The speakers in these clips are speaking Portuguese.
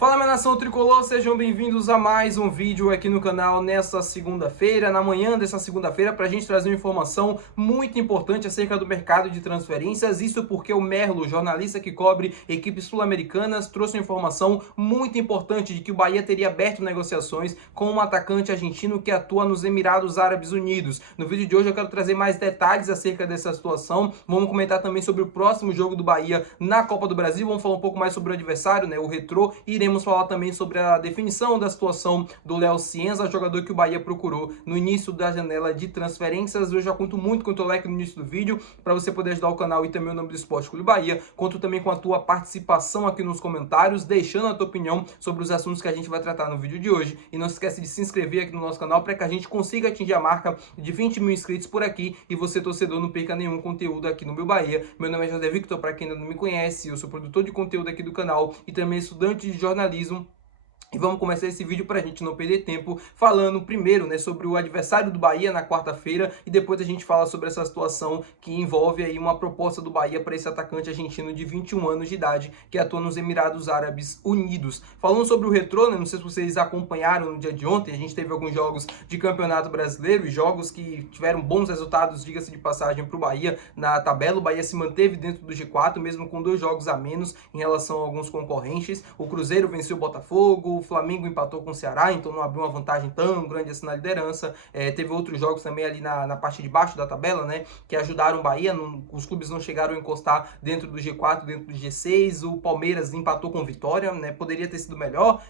Fala, minha nação tricolor, sejam bem-vindos a mais um vídeo aqui no canal nesta segunda-feira, na manhã dessa segunda-feira, para a gente trazer uma informação muito importante acerca do mercado de transferências. Isso porque o Merlo, jornalista que cobre equipes sul-americanas, trouxe uma informação muito importante de que o Bahia teria aberto negociações com um atacante argentino que atua nos Emirados Árabes Unidos. No vídeo de hoje eu quero trazer mais detalhes acerca dessa situação. Vamos comentar também sobre o próximo jogo do Bahia na Copa do Brasil, vamos falar um pouco mais sobre o adversário, né, o Retrô, e iremos falar também sobre a definição da situação do Léo Cienza, jogador que o Bahia procurou no início da janela de transferências. Eu já conto muito com o teu like no início do vídeo, para você poder ajudar o canal e também o nome do Esporte Clube Bahia. Conto também com a tua participação aqui nos comentários, deixando a tua opinião sobre os assuntos que a gente vai tratar no vídeo de hoje. E não se esquece de se inscrever aqui no nosso canal para que a gente consiga atingir a marca de 20 mil inscritos por aqui e você, torcedor, não perca nenhum conteúdo aqui no meu Bahia. Meu nome é José Victor, para quem ainda não me conhece, eu sou produtor de conteúdo aqui do canal e também estudante de jornalismo. E vamos começar esse vídeo para a gente não perder tempo, falando primeiro, né, sobre o adversário do Bahia na quarta-feira, e depois a gente fala sobre essa situação que envolve aí uma proposta do Bahia para esse atacante argentino de 21 anos de idade que atua nos Emirados Árabes Unidos. Falando sobre o Retrô, né, não sei se vocês acompanharam no dia de ontem, a gente teve alguns jogos de Campeonato Brasileiro e jogos que tiveram bons resultados, diga-se de passagem, para o Bahia na tabela. O Bahia se manteve dentro do G4, mesmo com 2 jogos a menos em relação a alguns concorrentes. O Cruzeiro venceu o Botafogo, o Flamengo empatou com o Ceará, então não abriu uma vantagem tão grande assim na liderança. Teve outros jogos também ali na parte de baixo da tabela, né, que ajudaram o Bahia. Os clubes não chegaram a encostar dentro do G4, dentro do G6. O Palmeiras empatou com o Vitória, né, poderia ter sido melhor,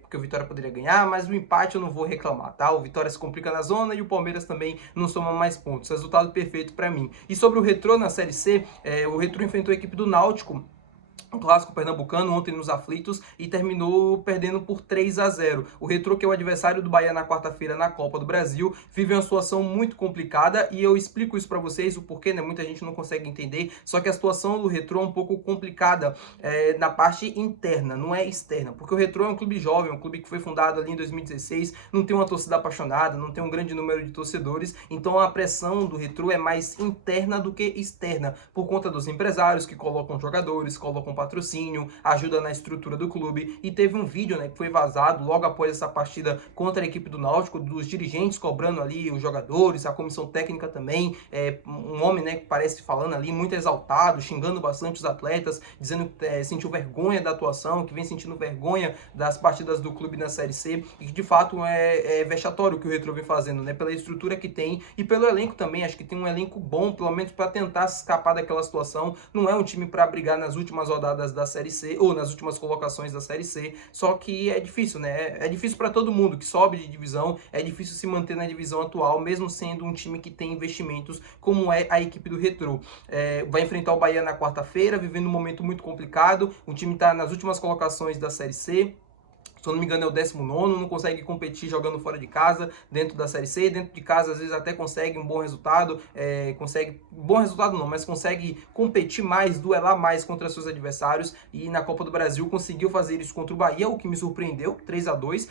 porque o Vitória poderia ganhar, mas o empate eu não vou reclamar, tá? O Vitória se complica na zona e o Palmeiras também não soma mais pontos. Resultado perfeito para mim. E sobre o Retrô na Série C, o Retrô enfrentou a equipe do Náutico, um clássico pernambucano, ontem nos aflitos, e terminou perdendo por 3-0. O Retrô, que é o adversário do Bahia na quarta-feira na Copa do Brasil, vive uma situação muito complicada, e eu explico isso para vocês, o porquê, né? Muita gente não consegue entender, só que a situação do Retrô é um pouco complicada na parte interna, não é externa, porque o Retrô é um clube jovem, um clube que foi fundado ali em 2016, não tem uma torcida apaixonada, não tem um grande número de torcedores, então a pressão do Retrô é mais interna do que externa, por conta dos empresários que colocam jogadores, colocam patrocínio, ajuda na estrutura do clube. E teve um vídeo, né, que foi vazado logo após essa partida contra a equipe do Náutico, dos dirigentes cobrando ali os jogadores, a comissão técnica também, um homem, né, que parece falando ali muito exaltado, xingando bastante os atletas, dizendo que sentiu vergonha da atuação, que vem sentindo vergonha das partidas do clube na Série C, e que de fato é vexatório o que o Retrô vem fazendo, né, pela estrutura que tem e pelo elenco também. Acho que tem um elenco bom, pelo menos para tentar escapar daquela situação. Não é um time para brigar nas últimas rodadas da Série C, ou nas últimas colocações da Série C, só que é difícil, né? É difícil para todo mundo que sobe de divisão, é difícil se manter na divisão atual, mesmo sendo um time que tem investimentos, como é a equipe do Retrô. Vai enfrentar o Bahia na quarta-feira, vivendo um momento muito complicado, o time está nas últimas colocações da Série C. Se eu não me engano é o 19º, não consegue competir jogando fora de casa, dentro da Série C. Dentro de casa às vezes até consegue um bom resultado, mas consegue competir mais, duelar mais contra seus adversários. E na Copa do Brasil conseguiu fazer isso contra o Bahia, o que me surpreendeu, 3-2,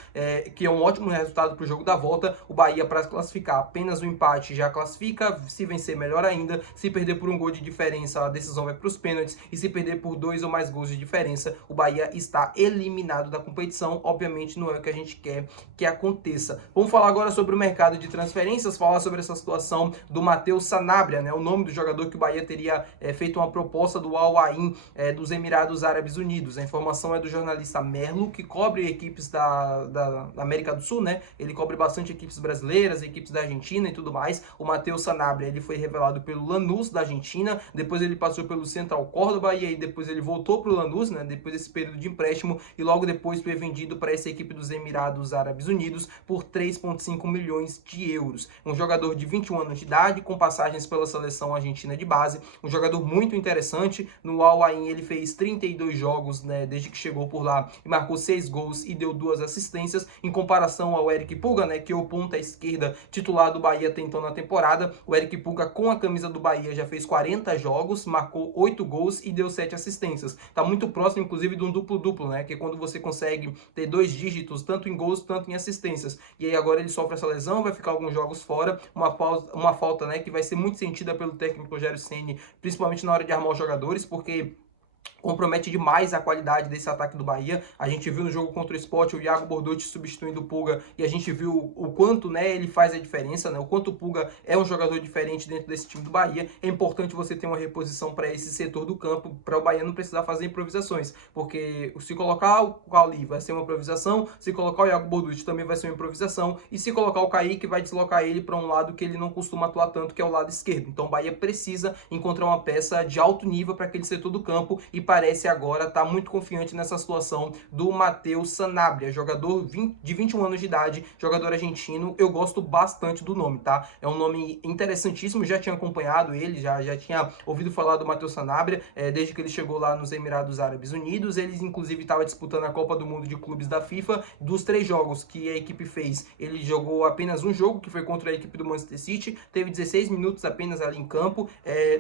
que é um ótimo resultado para o jogo da volta. O Bahia, para classificar, apenas o empate já classifica, se vencer melhor ainda, se perder por um gol de diferença a decisão vai para os pênaltis, e se perder por 2 ou mais gols de diferença, o Bahia está eliminado da competição. Obviamente não é o que a gente quer que aconteça. Vamos falar agora sobre o mercado de transferências, falar sobre essa situação do Matheus Sanabria, né, o nome do jogador que o Bahia teria feito uma proposta do Al Ain dos Emirados Árabes Unidos. A informação é do jornalista Merlo, que cobre equipes da América do Sul, né? Ele cobre bastante equipes brasileiras, equipes da Argentina e tudo mais. O Matheus Sanabria, ele foi revelado pelo Lanús da Argentina, depois ele passou pelo Central Córdoba e aí depois ele voltou para o Lanús, né, depois desse período de empréstimo, e logo depois foi vendido para essa equipe dos Emirados Árabes Unidos por 3,5 milhões de euros. Um jogador de 21 anos de idade, com passagens pela seleção argentina de base, um jogador muito interessante. No Al Ain ele fez 32 jogos, né, desde que chegou por lá, e marcou 6 gols e deu 2 assistências, em comparação ao Eric Pulga, né, que é o ponta esquerda titular do Bahia até então na temporada. O Eric Pulga, com a camisa do Bahia, já fez 40 jogos, marcou 8 gols e deu 7 assistências. Tá muito próximo, inclusive, de um duplo-duplo, né, que é quando você consegue ter 2 dígitos, tanto em gols, tanto em assistências. E aí agora ele sofre essa lesão, vai ficar alguns jogos fora, uma falta, né, que vai ser muito sentida pelo técnico Rogério Ceni, principalmente na hora de armar os jogadores, porque compromete demais a qualidade desse ataque do Bahia. A gente viu no jogo contra o Sport o Iago Bordotti substituindo o Pulga e a gente viu o quanto, né, ele faz a diferença, né, o quanto o Pulga é um jogador diferente dentro desse time do Bahia. É importante você ter uma reposição para esse setor do campo, para o Bahia não precisar fazer improvisações, porque se colocar o Cauli vai ser uma improvisação, se colocar o Iago Bordotti também vai ser uma improvisação, e se colocar o Kaique vai deslocar ele para um lado que ele não costuma atuar tanto, que é o lado esquerdo. Então o Bahia precisa encontrar uma peça de alto nível para aquele setor do campo e parece agora estar muito confiante nessa situação do Matheus Sanabria, jogador de 21 anos de idade, jogador argentino. Eu gosto bastante do nome, tá? É um nome interessantíssimo, já tinha acompanhado ele, já tinha ouvido falar do Matheus Sanabria, desde que ele chegou lá nos Emirados Árabes Unidos. Ele, inclusive, estava disputando a Copa do Mundo de Clubes da FIFA. Dos 3 jogos que a equipe fez, ele jogou apenas um jogo, que foi contra a equipe do Manchester City, teve 16 minutos apenas ali em campo.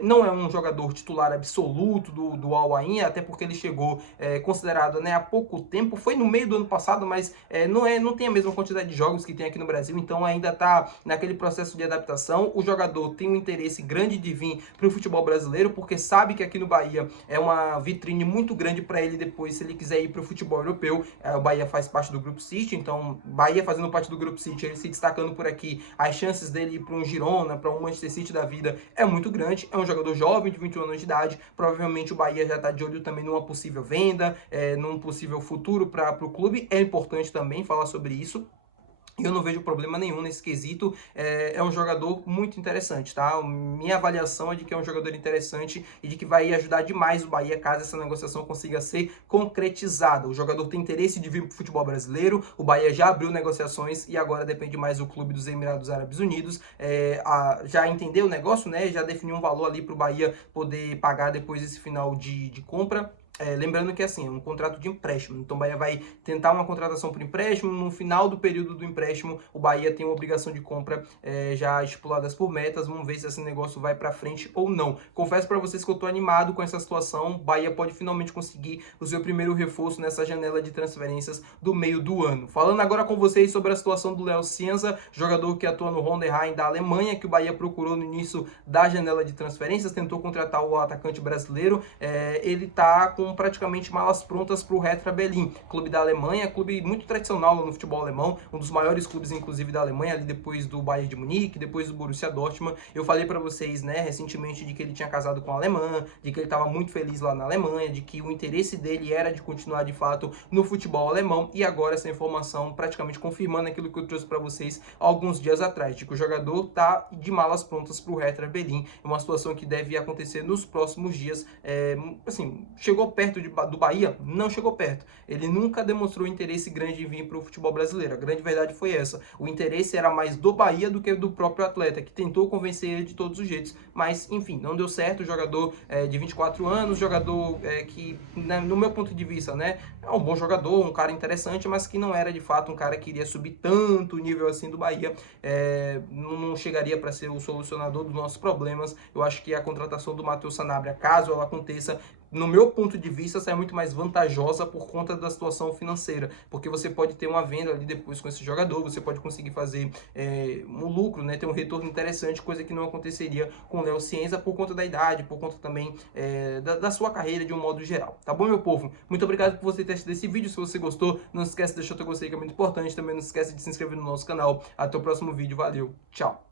Não é um jogador titular absoluto do Al Ain, até porque ele chegou considerado, né, há pouco tempo, foi no meio do ano passado, mas não tem a mesma quantidade de jogos que tem aqui no Brasil, então ainda está naquele processo de adaptação. O jogador tem um interesse grande de vir para o futebol brasileiro, porque sabe que aqui no Bahia é uma vitrine muito grande para ele depois, se ele quiser ir para o futebol europeu. O Bahia faz parte do Grupo City, então Bahia fazendo parte do Grupo City, ele se destacando por aqui, as chances dele ir para um Girona, para um Manchester City da vida é muito grande. É um jogador jovem, de 21 anos de idade, provavelmente o Bahia já está de olho também numa possível venda, num possível futuro para o clube. É importante também falar sobre isso. Eu não vejo problema nenhum nesse quesito. É um jogador muito interessante, tá? Minha avaliação é de que é um jogador interessante e de que vai ajudar demais o Bahia caso essa negociação consiga ser concretizada. O jogador tem interesse de vir para o futebol brasileiro, o Bahia já abriu negociações e agora depende mais do clube dos Emirados Árabes Unidos. Já entendeu o negócio, né? Já definiu um valor ali para o Bahia poder pagar depois desse final de compra. Lembrando que assim, é um contrato de empréstimo, então o Bahia vai tentar uma contratação por empréstimo. No final do período do empréstimo, o Bahia tem uma obrigação de compra já estipuladas por metas. Vamos ver se esse negócio vai para frente ou não. Confesso para vocês que eu tô animado com essa situação. O Bahia pode finalmente conseguir o seu primeiro reforço nessa janela de transferências do meio do ano. Falando agora com vocês sobre a situação do Léo Cienza, jogador que atua no Hoffenheim da Alemanha, que o Bahia procurou no início da janela de transferências, tentou contratar o atacante brasileiro. Ele tá com praticamente malas prontas para o Hertha Berlin, clube da Alemanha, clube muito tradicional no futebol alemão, um dos maiores clubes inclusive da Alemanha, ali depois do Bayern de Munique, depois do Borussia Dortmund. Eu falei para vocês, né, recentemente, de que ele tinha casado com a alemã, de que ele estava muito feliz lá na Alemanha, de que o interesse dele era de continuar de fato no futebol alemão, e agora essa informação praticamente confirmando aquilo que eu trouxe para vocês alguns dias atrás, de que o jogador tá de malas prontas para o Hertha Berlin. É uma situação que deve acontecer nos próximos dias. Assim, chegou perto do Bahia? Não chegou perto. Ele nunca demonstrou interesse grande em vir para o futebol brasileiro. A grande verdade foi essa. O interesse era mais do Bahia do que do próprio atleta, que tentou convencer ele de todos os jeitos. Mas, enfim, não deu certo. O jogador de 24 anos, jogador que, no meu ponto de vista, né, é um bom jogador, um cara interessante, mas que não era de fato um cara que iria subir tanto o nível assim do Bahia. Não chegaria para ser o solucionador dos nossos problemas. Eu acho que a contratação do Matheus Sanabria, caso ela aconteça, no meu ponto de vista, sai muito mais vantajosa por conta da situação financeira, porque você pode ter uma venda ali depois com esse jogador, você pode conseguir fazer um lucro, né, ter um retorno interessante, coisa que não aconteceria com o Léo Cienza por conta da idade, por conta também da sua carreira de um modo geral. Tá bom, meu povo? Muito obrigado por você ter assistido esse vídeo. Se você gostou, não se esquece de deixar o teu gostei, que é muito importante. Também não se esquece de se inscrever no nosso canal. Até o próximo vídeo. Valeu. Tchau.